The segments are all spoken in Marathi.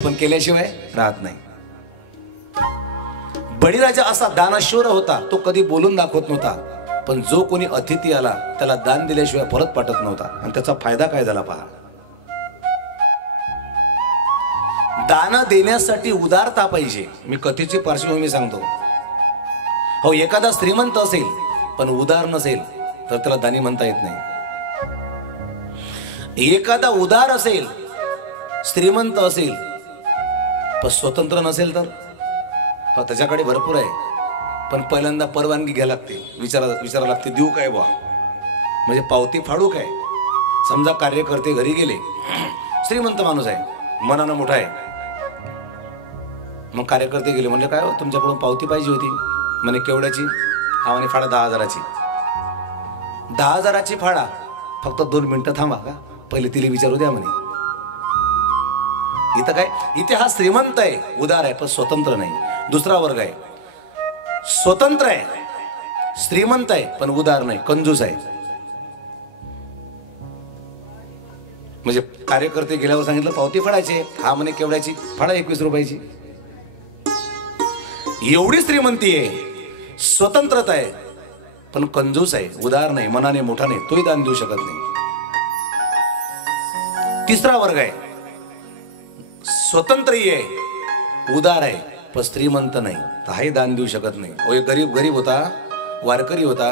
पण केल्याशिवाय राहत नाही। बळीराजा असा दानशूर होता, तो कधी बोलून दाखवत नव्हता, पण जो कोणी अतिथी आला त्याला दान दिल्याशिवाय परत पाठवत नव्हता। आणि त्याचा फायदा काय झाला पहा। दान देण्यासाठी उदारता पाहिजे। मी कथेची पार्श्वभूमी सांगतो। हो, एखादा श्रीमंत असेल पण उदार नसेल तर त्याला दानी म्हणता येत नाही। एखादा उदार असेल, श्रीमंत असेल पण स्वतंत्र नसेल तर हो, त्याच्याकडे भरपूर आहे पण पहिल्यांदा परवानगी घ्यायला लागते, विचारा लागते देऊ काय बा, म्हणजे पावती फाडू काय। समजा कार्यकर्ते घरी गेले, श्रीमंत माणूस आहे, मनानं मोठा आहे, मग कार्यकर्ते गेले, म्हणजे काय तुमच्याकडून पावती पाहिजे होती, म्हणे केवढ्याची, हा म्हणे फाडा 10,000ची। 10,000ची फाडा, फक्त 2 मिनिटं थांबा का, पहिले तिला विचारू द्या म्हणे। इथं काय, इथे हा श्रीमंत आहे, उदार आहे पण स्वतंत्र नाही। दुसरा वर्ग आहे, स्वतंत्र आहे, श्रीमंत आहे पण उदार नाही, कंजूस आहे। म्हणजे कार्यकर्ते गेल्यावर सांगितलं पावती फाडायची, हा म्हणे केवढ्याची, फाडा 21 रुपयाची। एवढी श्रीमंती आहे, स्वतंत्रता आहे पण कंजूस आहे, उदार नाही, मनाने मोठा नाही, तोही दान देऊ शकत नाही। तिसरा वर्ग आहे, स्वतंत्र आहे, उदार आहे पण श्रीमंत नाही, तर हाही दान देऊ शकत नाही। ओ, एक गरीब होता, वारकरी होता,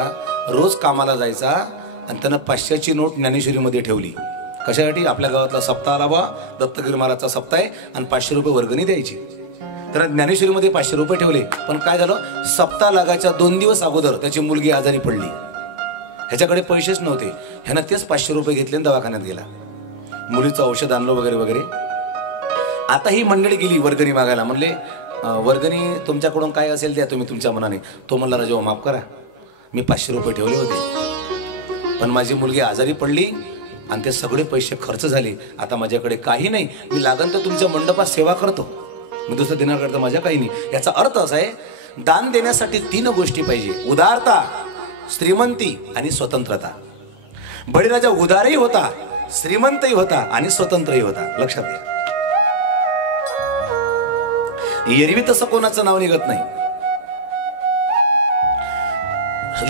रोज कामाला जायचा आणि त्यानं 500ची नोट ज्ञानेश्वरीमध्ये ठेवली। कशासाठी? आपल्या गावातला सप्ताह आला बा, दत्तगिरी महाराजचा सप्ताह आहे आणि 500 रुपये वर्गणी द्यायची। तर ज्ञानेश्वरीमध्ये 500 रुपये ठेवले, पण काय झालं, सप्ताह लागायच्या 2 दिवस अगोदर त्याची मुलगी आजारी पडली, ह्याच्याकडे पैसेच नव्हते, ह्यानं तेच 500 रुपये घेतले आणि दवाखान्यात गेला, मुलीचं औषध आणलं वगैरे वगैरे। आता ही मंडळी गेली वर्गणी मागायला, म्हणले वर्गणी तुमच्याकडून काय असेल द्या तुम्ही तुमच्या मनाने। तो म्हणला, राजा माफ करा, मी 500 रुपये ठेवले होते पण माझी मुलगी आजारी पडली आणि ते सगळे पैसे खर्च झाले, आता माझ्याकडे काही नाही, मी लागन तर तुमच्या मंडपात सेवा करतो, मी दुसरं देणार करता माझ्या काही नाही। याचा अर्थ असा आहे, दान देण्यासाठी 3 गोष्टी पाहिजे, उदारता, श्रीमंती आणि स्वतंत्रता। बळीराजा उदारही होता, श्रीमंतही होता आणि स्वतंत्रही होता, लक्षात घ्या। एरवी तसं कोणाचं नाव निघत नाही।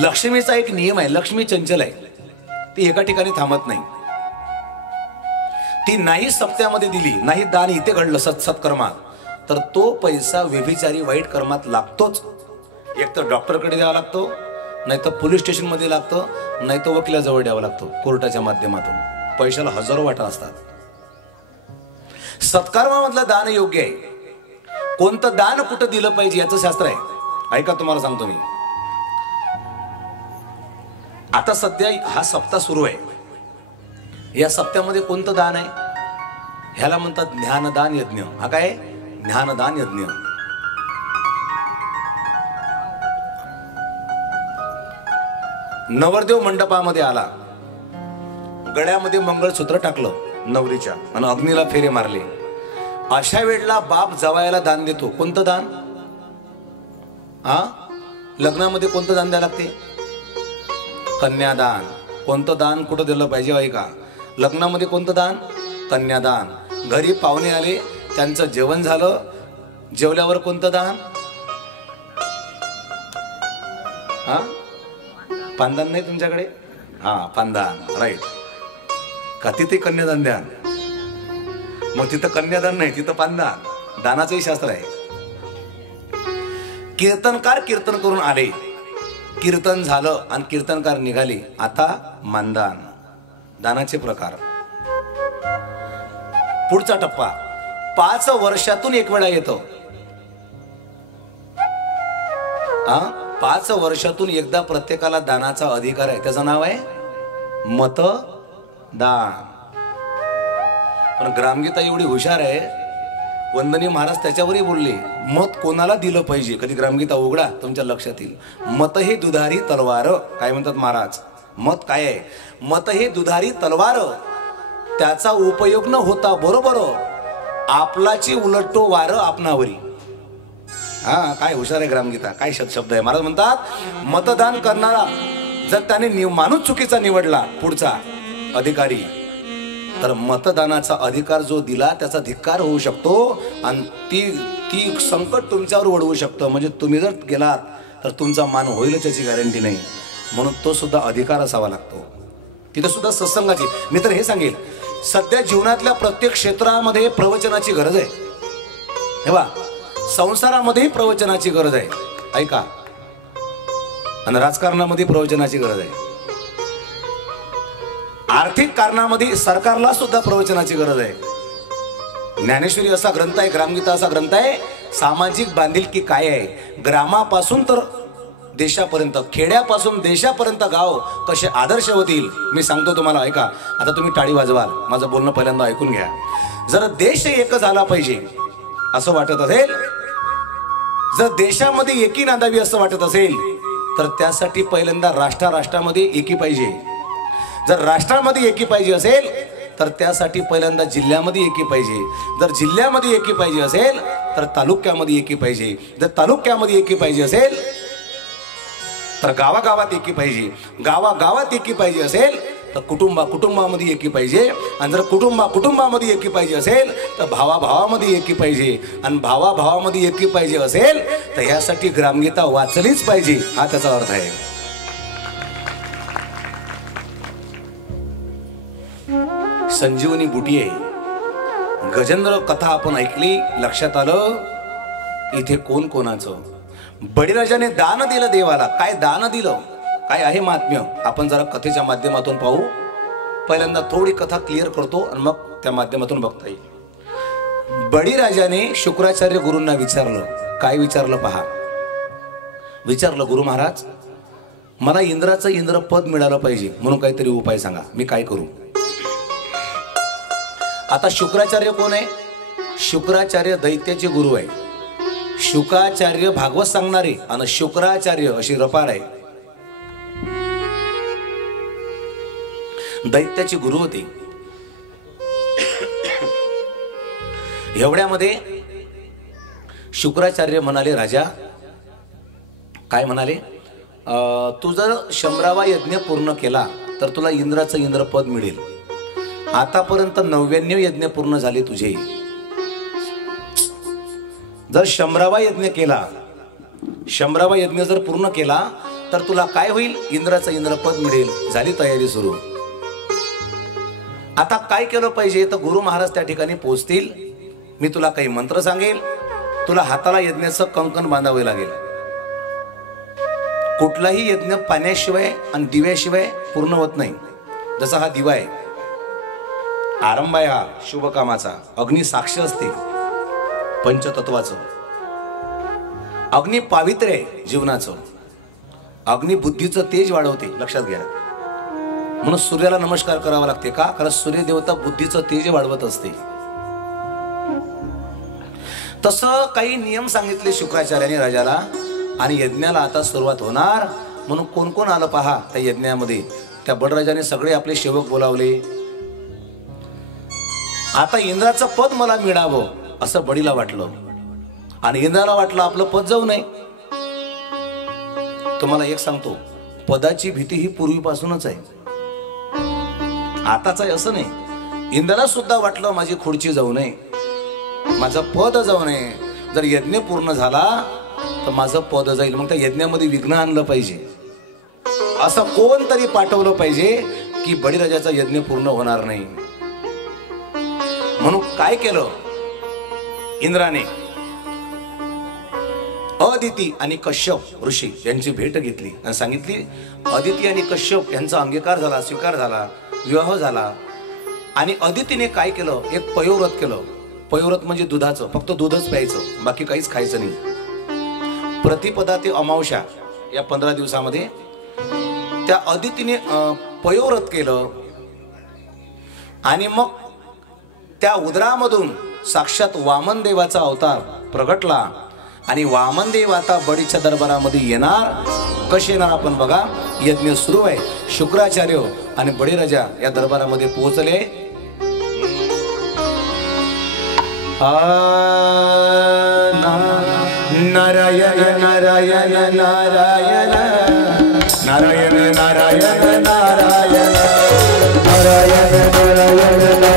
लक्ष्मीचा एक नियम आहे, लक्ष्मी चंचल आहे, ती एका ठिकाणी थांबत नाही। ती नाही सप्त्यामध्ये दिली, नाही दान इथे घडलं सत्कर्मात, तर तो पैसा व्यभिचारी वाईट कर्मात लागतोच। एक तर डॉक्टरकडे द्यावा लागतो, नाही तर पोलीस स्टेशनमध्ये लागतो, नाही तर वकिलाजवळ द्यावा लागतो, कोर्टाच्या माध्यमातून। पैशाला हजारो वाटा असतात। सत्कर्मामधलं दान योग्य आहे। कोणतं दान कुठं दिलं पाहिजे याचं शास्त्र आहे, ऐका तुम्हाला सांगतो मी। आता सध्या हा सप्ताह सुरू आहे, या सप्त्यामध्ये कोणतं दान आहे, ह्याला म्हणतात ज्ञानदान यज्ञ। हा काय? ज्ञानदान यज्ञ। नवरदेव मंडपामध्ये आला, गळ्यामध्ये मंगळसूत्र टाकलं नवरीच्या आणि अग्नीला फेरे मारले। अशा वेळेला बाप जावयाला दान देतो, कोणतं दान? लग्नामध्ये कोणतं दान द्यायला लागते? कन्यादान। कोणतं दान कुठं दिलं पाहिजे ऐका, लग्नामध्ये कोणतं दान? कन्यादान। घरी पाहुणे आले, त्यांचं जेवण झालं, जेवल्यावर कोणतं दान? पानदान नाही तुमच्याकडे? पानदान, राईट। का तिथे कन्यादान द्या, मग तिथं कन्यादान नाही, तिथं पानदान। दानाचंही शास्त्र आहे। कीर्तनकार कीर्तन करून आले, कीर्तन झालं आणि कीर्तनकार निघाले, आता मानदान। दानाचे प्रकार। पुढचा टप्पा 5 वर्षातून एक वेळा येतो। 5 वर्षातून एकदा प्रत्येकाला दानाचा अधिकार आहे, त्याचं नाव आहे मतदान। पण ग्रामगीता एवढी हुशार आहे, वंदनीय महाराज त्याच्यावरही बोलले, मत कोणाला दिलं पाहिजे। कधी ग्रामगीता उघडा, तुमच्या लक्षात येईल। मत हे दुधारी तलवार, काय म्हणतात महाराज? मत काय आहे? मत हे दुधारी तलवार, त्याचा उपयोग न होता बरोबर आपलाची उलटतो वार आपणावरी। काय हुशार आहे ग्रामगीता, काय शब्द आहे। महाराज म्हणतात, मतदान करणारा जर त्याने माणूस चुकीचा निवडला, पुढचा अधिकारी तर मतदानाचा अधिकार जो दिला त्याचा धिक्कार होऊ शकतो आणि ती संकट तुमच्यावर ओढवू शकतं. म्हणजे तुम्ही जर गेलात तर तुमचा मान होईल त्याची गॅरंटी नाही. म्हणून तो सुद्धा अधिकार असावा लागतो. तिथं सुद्धा सत्संगाची. मी तर हे सांगेल, सध्या जीवनातल्या प्रत्येक क्षेत्रामध्ये प्रवचनाची गरज आहे. हे बा, संसारामध्येही प्रवचनाची गरज आहे, ऐका. आणि राजकारणामध्ये प्रवचनाची गरज आहे. आर्थिक कारणामध्ये सरकारला सुद्धा प्रवचनाची गरज आहे. ज्ञानेश्वरी असा ग्रंथ आहे, ग्रामगीता असा ग्रंथ आहे, सामाजिक बांधिलकी काय आहे, ग्रामापासून तर देशापर्यंत, खेड्यापासून देशापर्यंत गाव कसे आदर्श होतील मी सांगतो तुम्हाला, ऐका. आता तुम्ही टाळी वाजवाल, माझं बोलणं पहिल्यांदा ऐकून घ्या. जर देश एक झाला पाहिजे असं वाटत असेल, जर देशामध्ये एकी नांदावी असं वाटत असेल, तर त्यासाठी पहिल्यांदा राष्ट्रामध्ये एकी पाहिजे. जर राष्ट्रामध्ये एकी पाहिजे असेल तर त्यासाठी पहिल्यांदा जिल्ह्यामध्ये एकी पाहिजे. जर जिल्ह्यामध्ये एकी पाहिजे असेल तर तालुक्यामध्ये एकी पाहिजे. जर तालुक्यामध्ये एकी पाहिजे असेल तर गावागावात एकी पाहिजे. गावागावात एकी पाहिजे असेल तर कुटुंबामध्ये एकी पाहिजे. आणि जर कुटुंबामध्ये एकी पाहिजे असेल तर भावाभावामध्ये एकी पाहिजे. आणि भावाभावामध्ये एकी पाहिजे असेल तर यासाठी ग्रामगीता वाचलीच पाहिजे, हा त्याचा अर्थ आहे. संजीवनी बुटी आहे, गजेंद्र कथा आपण ऐकली, लक्षात आलं इथे कोण कोणाचं. बळीराजाने दान दिलं देवाला. काय दान दिलं, काय आहे महात्म्य, आपण जरा कथेच्या माध्यमातून पाहू. पहिल्यांदा थोडी कथा क्लिअर करतो आणि मग त्या माध्यमातून बघता येईल. बळीराजाने शुक्राचार्य गुरूंना विचारलं. काय विचारलं पहा. विचारलं, गुरु महाराज मला इंद्राचं इंद्रपद मिळालं पाहिजे, म्हणून काहीतरी उपाय सांगा, मी काय करू. आता शुक्राचार्य कोण आहे. शुक्राचार्य दैत्याचे गुरु आहे. शुकाचार्य भागवत सांगणारे आणि शुक्राचार्य अशी रपार आहे. दैत्याचे गुरु होते. एवढ्यामध्ये शुक्राचार्य म्हणाले, राजा काय म्हणाले, तू जर 100वा यज्ञ पूर्ण केला तर तुला इंद्राचं इंद्रपद मिळेल. आतापर्यंत 99 यज्ञ पूर्ण झाले तुझे. जर 100वा यज्ञ केला, 100वा यज्ञ जर पूर्ण केला तर तुला काय होईल, इंद्राचं इंद्रपद मिळेल. झाली तयारी सुरू. आता काय केलं पाहिजे, तर गुरु महाराज त्या ठिकाणी पोहोचतील. मी तुला काही मंत्र सांगेल, तुला हाताला यज्ञाचं कंकण बांधावे लागेल. कुठलाही यज्ञ पाण्याशिवाय आणि दिव्याशिवाय पूर्ण होत नाही. जसा हा दिवा आहे, आरंभ आहे हा शुभ कामाचा. अग्नी साक्ष असते पंचतत्वाचं. अग्नी पावित्र्य आहे जीवनाचं. अग्नी बुद्धीचं तेज वाढवते, लक्षात घ्या. म्हणून सूर्याला नमस्कार करावा लागते. का, कारण सूर्य देवता बुद्धीचं तेज वाढवत असते. तसं काही नियम सांगितले शुक्राचार्याने राजाला. आणि यज्ञाला आता सुरुवात होणार. म्हणून कोण कोण आलं पहा त्या यज्ञामध्ये. त्या बळराजाने सगळे आपले सेवक बोलावले. आता इंद्राचं पद मला मिळावं असं बळीला वाटलं. आणि इंद्राला वाटलं आपलं पद जाऊ नये. तुम्हाला एक सांगतो, पदाची भीती ही पूर्वीपासूनच आहे, आताच आहे असं नाही. इंद्राला सुद्धा वाटलं माझी खुर्ची जाऊ नये, माझं पद जाऊ नये. जर यज्ञ पूर्ण झाला तर माझं पद जाईल. मग त्या यज्ञामध्ये विघ्न आणलं पाहिजे. असं कोणतरी पाठवलं पाहिजे की बळीराजाचा यज्ञ पूर्ण होणार नाही. म्हणून काय केलं इंद्राने, अदिती आणि कश्यप ऋषी यांची भेट घेतली आणि सांगितली. अदिती आणि कश्यप यांचा अंगीकार झाला, स्वीकार झाला, विवाह झाला. आणि अदितीने काय केलं, एक पयोव्रत केलं. पयोव्रत म्हणजे दुधाचं, फक्त दूधच प्यायचं, बाकी काहीच खायचं नाही. प्रतिपदा ते अमावस्या या 15 दिवसामध्ये त्या अदितीने पयोव्रत केलं. आणि मग त्या उदरामधून साक्षात वामन देवाचा अवतार प्रगटला. आणि वामन देव आता बळीच्या दरबारामध्ये येणार. कसे येणार आपण बघा. यज्ञ सुरू आहे. शुक्राचार्य आणि बळीराजा या दरबारामध्ये पोहोचले. नारायण नारायण नारायण नारायण नारायण नारायण नारायण नारायण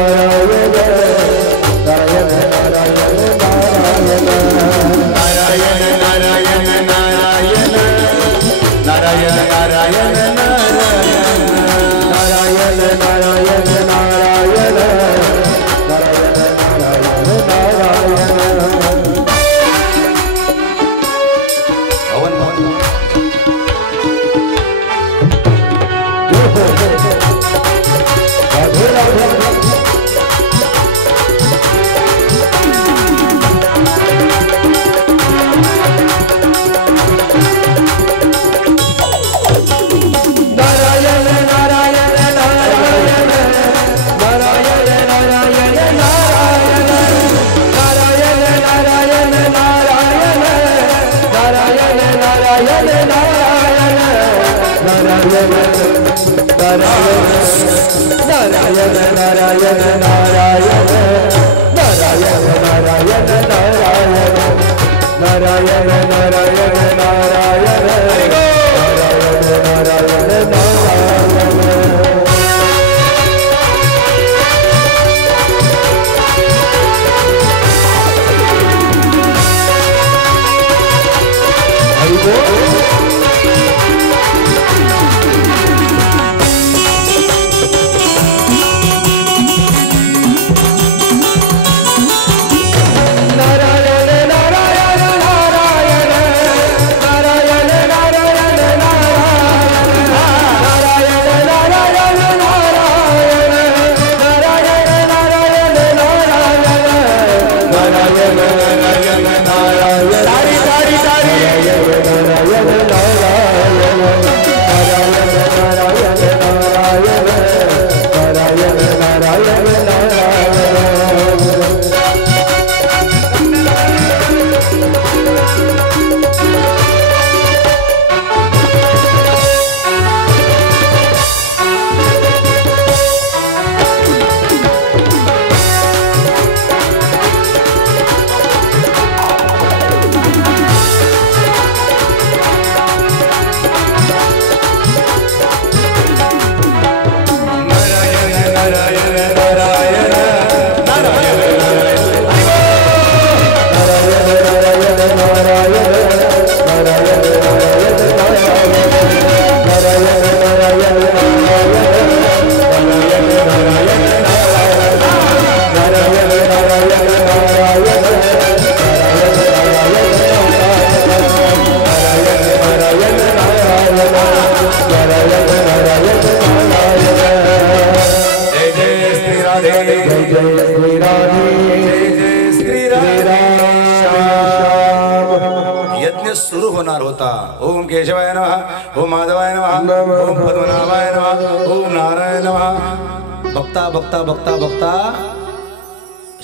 यज्ञ सुरू होणार होता. ओम केशवाय नमः, ओम माधवाय नमः, ओम पद्मनाभाय नमः, ओम नारायण नमः. बघता बघता बघता बघता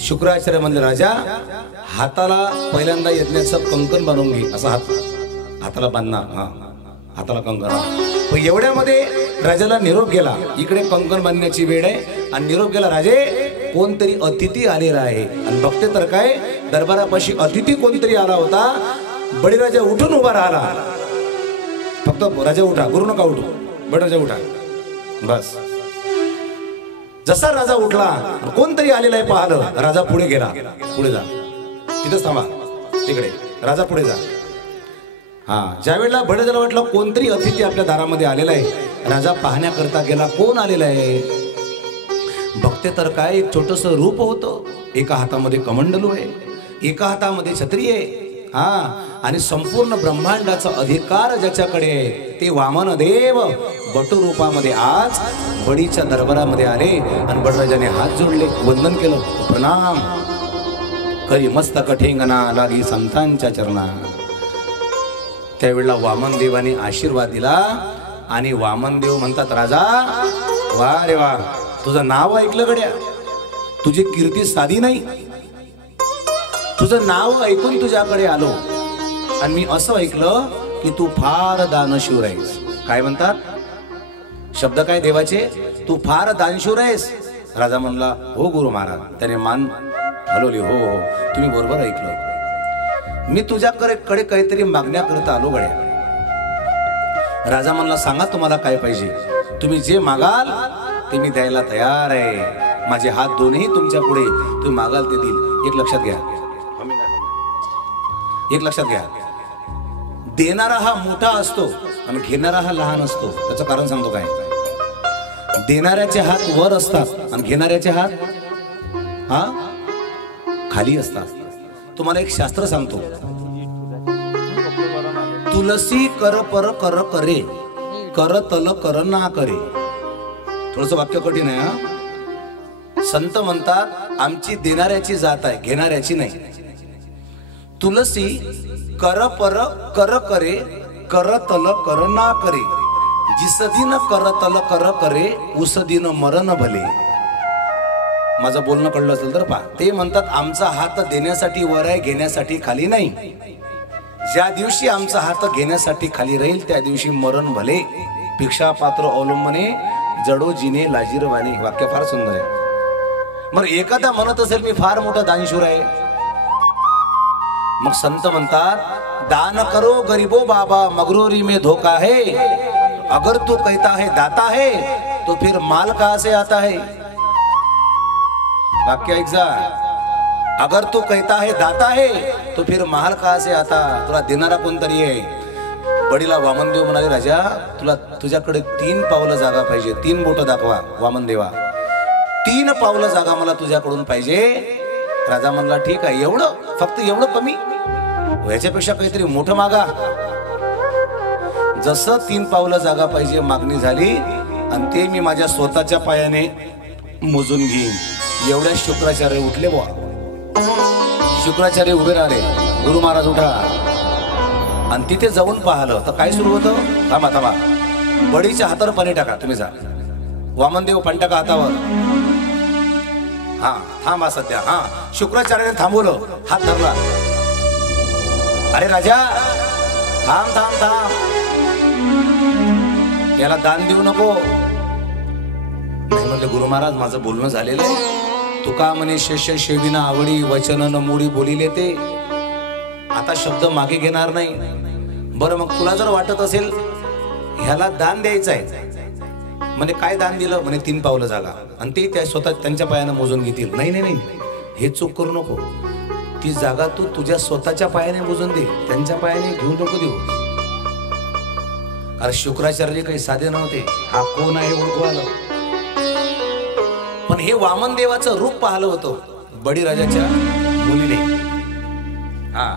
शुक्राचार्य म्हणले, राजा हाताला पहिल्यांदा यज्ञाचं कंकण बांधून घे. असा हाताला बांधणार. हाताला कंकण. पण एवढ्यामध्ये राजाला निरोप गेला, इकडे कंकण बांधण्याची वेळ आहे आणि निरोप गेला, राजे कोणतरी अतिथी आलेला आहे. आणि बघते तर काय, दरबारापाशी अतिथी कोणतरी आला होता. बळीराजा उठून उभा राहिला. फक्त राजा उठा, गुरु नका उठू, बळीराजा उठा बस. जसा राजा उठला, कोणतरी आलेला आहे पाहिलं, राजा पुढे गेला. पुढे जा, तिथेच थांबा, तिकडे राजा पुढे जा. ज्या वेळेला बळीराजाला वाटलं कोणतरी अतिथी आपल्या दारामध्ये आलेला आहे, राजा पाहण्याकरता गेला. कोण आलेला आहे बघते तर काय, एक छोटस रूप होतं. एका हातामध्ये कमंडलू आहे, एका हातामध्ये छत्री आहे. आणि संपूर्ण ब्रह्मांडाचा अधिकार ज्याच्याकडे आहे ते वामन देव बटू रूपामध्ये आज बडीच्या दरबारामध्ये आले. आणि बळीराजाने हात जोडले, वंदन केलं, प्रणाम करी मस्तक ठेंगणा लागी संतांच्या चरणा. त्यावेळेला वामन देवाने आशीर्वाद दिला. आणि वामन देव म्हणतात, राजा वा रे वा, तुझं नाव ऐकलं गड्या, तुझी कीर्ती साधी नाही. तुझं नाव ऐकून तुझ्याकडे आलो आणि मी असं ऐकलं की तू फार दानशूर आहेस. काय म्हणतात शब्द काय देवाचे, तू फार दानशूर आहेस. राजा म्हणला, हो गुरु महाराज. त्याने मान हलवली, हो हो तुम्ही बरोबर ऐकलं. मी तुझ्याकडे काहीतरी मागण्याकरता आलो गड्या. राजा म्हणला, सांगा तुम्हाला काय पाहिजे. तुम्ही जे मागाल ते मी द्यायला तयार आहे. माझे हात दोन्ही तुमच्या पुढे, तुम्ही मागाल ते देईल. एक लक्षात घ्या, एक लक्षात घ्या, देणारा हा मोठा असतो आणि घेणारा हा लहान असतो. त्याचं कारण सांगतो काय, देणाऱ्याचे हात वर असतात आणि घेणाऱ्याचे हात खाली असतात. तुम्हाला एक शास्त्र सांगतो, तुलसी कर पर कर करे, कर तल कर ना करे. थोडस वाक्य कठीण आहे. संत म्हणतात आमची देणाऱ्याची जात आहे, घेणाऱ्याची नाही. तुलसी कर पर कर करे, कर तल कर ना करे, जिसदीन कर तल कर करे, उसदीन मरण भले. माझं बोलणं कळलं असेल तर पहा. ते म्हणतात आमचा हात देण्यासाठी वर आहे, घेण्यासाठी खाली नाही. ज्या दिवशी आमचा हात घेण्यासाठी खाली राहील त्या दिवशी मरण भले, भिक्षा पात्र अवलंबने जडो जिने लाजीरवाने. वाक्य फार सुंदर आहे. मग एखादा म्हणत असेल मी फार मोठा दानशूर आहे, मग संत म्हणतात दान करो गरीबो बाबा मगरूरी में धोखा है, अगर तू कहता है दाता है तो फिर माल कहां से आता है. वाक्य ऐका, अगर तू कहता है दाता है तो फिर माल कहां से आता. तुला देणारा कोणतरी आहे. बडीला वामनदेव म्हणाले राजा तुला तुझ्याकडे 3 पावलं जागा पाहिजे, 3 बोटं दाखवा. वामनदेवा 3 पावलं जागा मला तुझ्याकडून पाहिजे. राजा म्हणला ठीक आहे, एवढं फक्त एवढं कमी, याच्यापेक्षा काहीतरी मोठं मागा. जसं 3 पावलं जागा पाहिजे मागणी झाली आणि ते मी माझ्या स्वतःच्या पायाने मोजून घेईन. एवढ्या शुक्राचार्य उठले बुवा. शुक्राचार्य उभे राहिले. गुरु महाराज उठा. आणि तिथे जाऊन पाहिलं तर काय सुरू होतं. थांबा थांबा, बडीच्या हातावर पाणी टाका. तुम्ही जा. वामनदेव पाणी टाका हातावर. हा थांबा सध्या. हा शुक्राचार्याने थांबवलं, हात धरला. अरे राजा थांब थांब थांब, याला दान देऊ नको. नाही म्हणले गुरु महाराज माझं बोलणं झालेलं आहे. तुका म्हणे शिष्य शेविना आवडी वचन न मोडी बोलिले ते. आता शब्द मागे घेणार नाही. बरं मग तुला जर वाटत असेल ह्याला दान द्यायचं आहे, म्हणजे काय दान दिलं म्हणे 3 पावलं जागा, आणि ते त्या स्वतः त्यांच्या पायानं मोजून घेतील. नाही नाही नाही, हे चूक करू नको. ती जागा तू तुझ्या स्वतःच्या पायाने मोजून दे, त्यांच्या पायाने घेऊ नको देऊ. अरे शुक्राचार्य काही साधे नव्हते. हा कोण आहे ओळखवालं. पण हे वामनदेवाचं रूप पाहिलं होतं बळीराजाच्या मुलीने. हा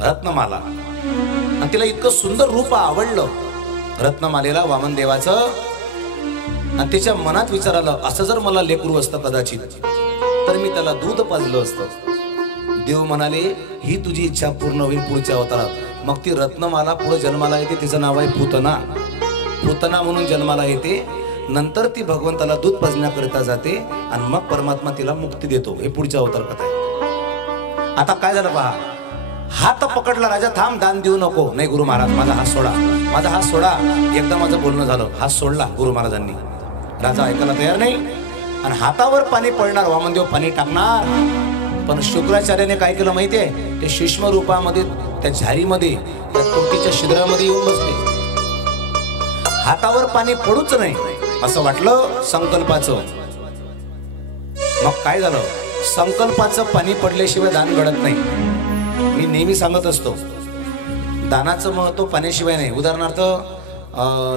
रत्नमाला. आणि तिला इतकं सुंदर रूप आवडलं रत्नमालेला वामनदेवाचं. आणि तिच्या मनात विचार आला असं जर मला लेकरू असतं कदाचित तर मी त्याला दूध पाजलं असतं. देव म्हणाले ही तुझी इच्छा पूर्ण होईल पुढच्या अवतारात. मग ती रत्नमाला पुढे जन्माला येते. तिचं नाव आहे पूतना. पूतना म्हणून जन्माला येते. नंतर ती भगवंताला दूध पाजण्याकरिता जाते आणि मग परमात्मा तिला मुक्ती देतो. हे पुढच्या अवतार कथा आहे. आता काय झालं पहा. हात पकडला राजा. थांब दान देऊ नको. नाही गुरु महाराज माझा हात सोडा, माझा हात सोडा. एकदा माझं बोलणं झालं, हात सोडला गुरु महाराजांनी. राजा ऐकायला तयार नाही आणि हातावर पाणी पडणार. वामनदेव पाणी टाकणार. पण शुक्राचार्याने काय केलं माहितीये, ते सूक्ष्म रूपामध्ये त्या झारीमध्ये त्या तोटीच्या छिद्रामध्ये येऊन बसले. हातावर पाणी पडूच नाही असं वाटलं संकल्पाचं. मग काय झालं, संकल्पाचं पाणी पडल्याशिवाय दान घडत नाही. मी नेहमी सांगत असतो दानाचं महत्व पाण्याशिवाय नाही. उदाहरणार्थ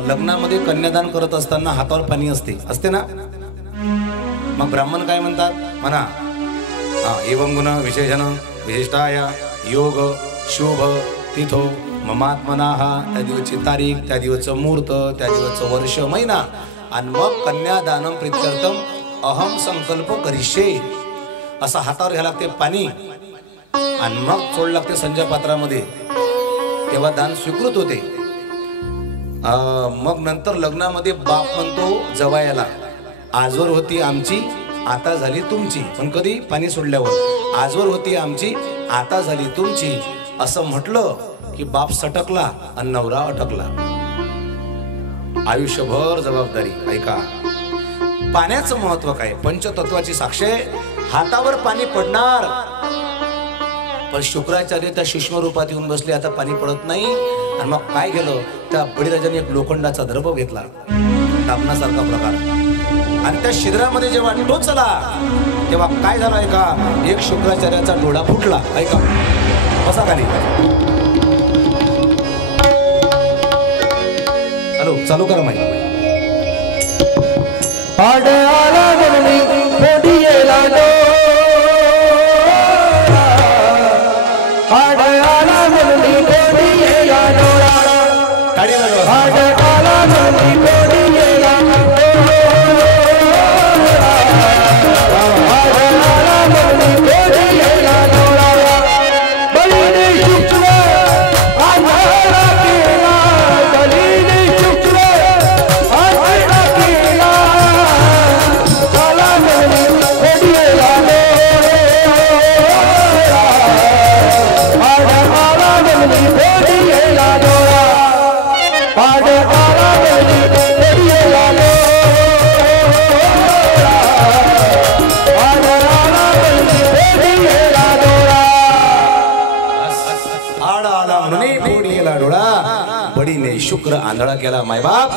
लग्नामध्ये कन्यादान करत असताना हातावर पाणी असते ना. मग ब्राह्मण काय म्हणतात म्हणा, एवं गुण विशेषण विशिष्टाय योग शुभ तिथो ममात्मनाः. त्या दिवसची तारीख, त्या दिवसचं मुहूर्त, त्या दिवसचं वर्ष महिना, आणि मग कन्यादानम प्रीत्यर्थम अहम संकल्प करिष्ये असं हातावर घ्यायला लागते पाणी आणि मग चोळ लागते संजय पात्रामध्ये. तेव्हा दान स्वीकृत होते. मग नंतर लग्नामध्ये बाप म्हणतो जवायाला आजवर होती आमची आता झाली तुमची. पण कधी पाणी सोडल्यावर आजवर होती आमची आता झाली तुमची असं म्हटलं की बाप सटकला आणि नवरा अटकला. आयुष्यभर जबाबदारी. ऐका पाण्याचं महत्व काय. पंचतत्वाची साक्ष. हातावर पाणी पडणार. पण शुक्राचार्य त्या सूक्ष्म रूपात येऊन बसले. आता पाणी पडत नाही. आणि मग काय केलं, त्या बळीराजाने एक लोखंडाचा दर्भ घेतला, दाबण्यासारखा प्रकार, आणि त्या छिद्रामध्ये जेव्हा टोचला तेव्हा काय झालं ऐका, एक शुक्राचार्याचा डोळा फुटला. ऐका बसा खाली. हॅलो चालू करा माहिती. Hey! म्हणून फोडीला डोळा बडीने शुक्र आंधळा केला. मायबाप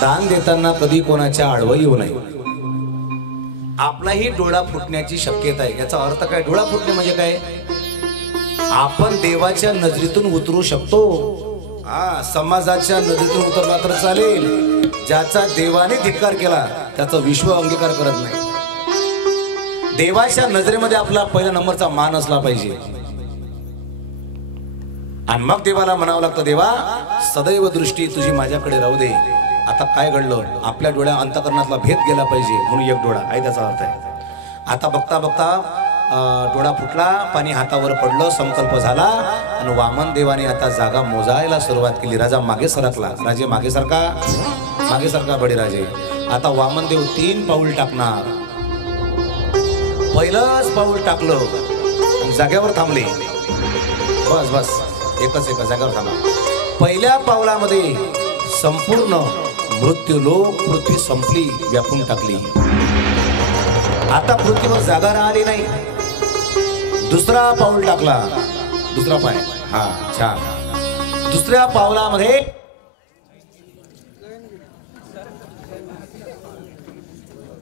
दान देताना कधी कोणाच्या आडवं येऊ नये. आपलाही डोळा फुटण्याची शक्यता आहे. याचा अर्थ काय? डोळा फुटणे म्हणजे काय? आपण देवाच्या नजरेतून उतरू शकतो. समाजाच्या नजरेतून उतरला तर चालेल. ज्याचा देवाने धिक्कार केला त्याचा विश्व अंगीकार करत नाही. देवाच्या नजरेमध्ये आपला पहिल्या नंबरचा मान असला पाहिजे. आणि मग देवाला म्हणावं लागतं, देवा सदैव दृष्टी तुझी माझ्याकडे राहू दे. आता काय घडलं? आपल्या डोळ्या अंतकरणातला भेद गेला पाहिजे म्हणून एक डोळा आहे. त्याचा अर्थ आहे आता बघता बघता डोळा फुटला, पाणी हातावर पडलं, संकल्प झाला आणि वामन देवाने आता जागा मोजायला सुरुवात केली. राजा मागे सरकला. राजे मागे सरका बळीराजे. आता वामन देव 3 पाऊल टाकणार. पहिलंच पाऊल टाकलं आणि जाग्यावर थांबले. बस एकच जाग्यावर थांबा. पहिल्या पावलामध्ये संपूर्ण मृत्यूलोक, पृथ्वी संपली, व्यापून टाकली. आता पृथ्वीवर जागा राहिली नाही. दुसरा पाऊल टाकला. दुसरा पाय छान. दुसऱ्या पावलामध्ये